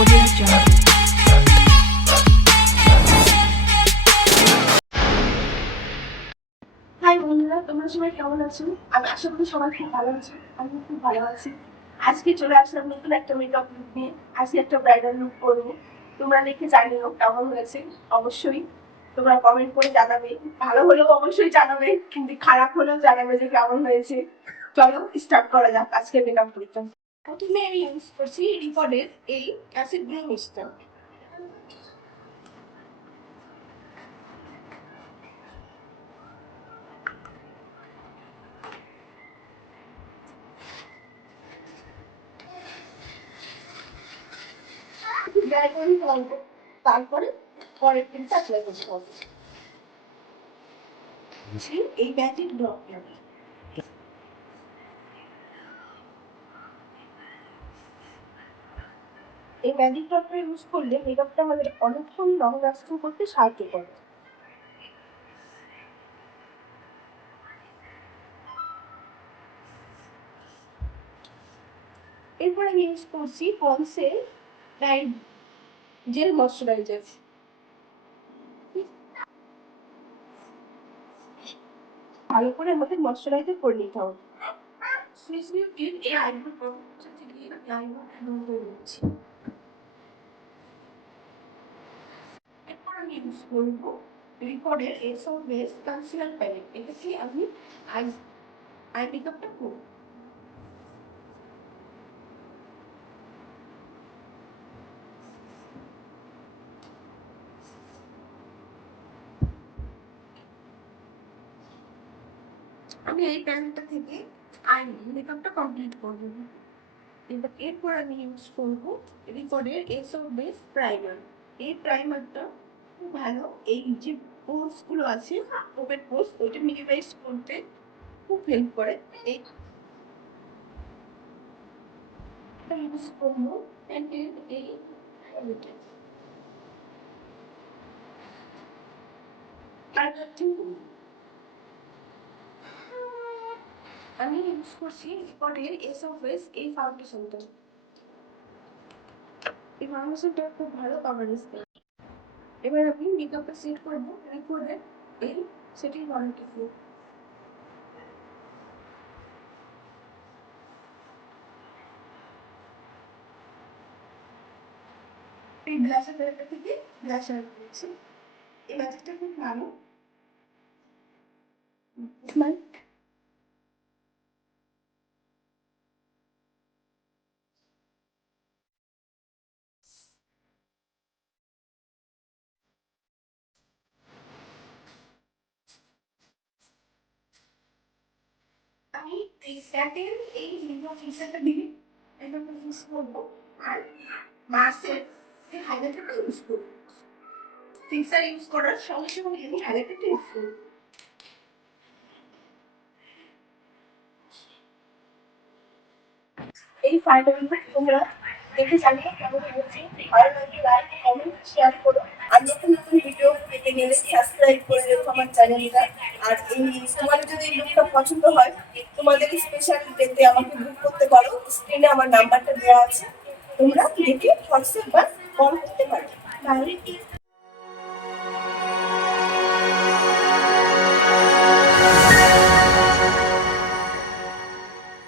Audio Jungle. High বন্ধুরা, তোমরা সবাই কেমন আছো? আমি আশা করি সবাই খুব ভালো আছো। আমি খুব ভালো আছি। আজকে চলে আসলাম নতুন একটা মেকআপ লুক নিয়ে। আজকে একটা ব্রাইডাল লুক করবো। তোমরা দেখে জানিও কেমন হয়েছে। অবশ্যই তোমরা কমেন্ট করে জানাবে। ভালো হলেও অবশ্যই জানাবে, কিন্তু খারাপ হলেও জানাবে যে কেমন হয়েছে। চলো স্টার্ট করা যাক আজকের মেকআপ লুকটা। প্রথমে আমি ইউজ করছি রিপনের এই অ্যাসিড গ্লো মিস্টার। তারপরে পরের দিনটা অ্যাপ্লাই করতে হবে। এই ম্যাজিক ড্রপ এই ম্যাজিক ড্রপটা ইউজ করলে মেকআপটা আমাদের অনেকক্ষণ লং লাস্টিং করতে সাহায্য করে। এরপর আমি ইউজ করছি পন্সের নাইট জেল ময়শ্চারাইজার। ভালো করে আমাদের ময়শ্চারাইজার করে নিতে হবে। সুইস বিউটির এই আইব্রো প্রোডাক্টটা থেকে আইব্রো করে নিচ্ছি। এরপর আমি ইউজ করবো রিকর্ডের এসও বেস কনসিলার প্যালেট। এটা কি আমি আই আই মেকআপটা করবো। আমি এই প্যালেটটা থেকে আই মেকআপটা কমপ্লিট করবো। এরপর আমি ইউজ করবো রিকর্ডের এসও বেস প্রাইমার। এই প্রাইমারটা খুব ভালো। এই যে পোর্স গুলো আছে, ওপেন পোর্স, ওইটা মিনিমাইজ করতে খুব হেল্প করে। এইটা ইউজ করবো প্যান্টের এই প্যালেটে। আমি ইউজ করছি রিকর্ডের এসও বেস এই ফাউন্ডেশনটা। এই ফাউন্ডেশনটা খুব ভালো কভারেজ দেয়। এবার আমি মেকআপটা সেট করবো রিকর্ডের এই সেটিং ওয়ারেন্টি দিয়ে। এই ব্লাশার প্যালেটটা থেকে ব্লাশার করেছি। এই ব্লাশারটা খুব ভালো। স্মাইল। আমি এই স্যাটের এই লিপা ফিক্সারটা দিয়ে এটা ইউজ করবো। আর মাসের এই হাইলাইটারটা ইউজ করবো। ফিক্সার ইউজ করার সঙ্গে সঙ্গে আমি হাইলাইটারটা ইউজ করবো। এই ফাইনাল লুক তোমরা দেখে জানিয়ে কেমন হয়েছে। ভালো লাগলে লাইক, কমেন্ট, শেয়ার করো। আর নতুন নতুন ভিডিও পেতে গেলে সাবস্ক্রাইব করে রেখো আমার চ্যানেলটা। আর এই তোমাদের যদি এই লুকটা পছন্দ হয়, তোমাদের স্পেশাল ডেতে আমাকে বুক করতে পারো। স্ক্রিনে আমার নাম্বারটা দেওয়া আছে, তোমরা দেখে হোয়াটসঅ্যাপ বা কল করতে পারো। বাই।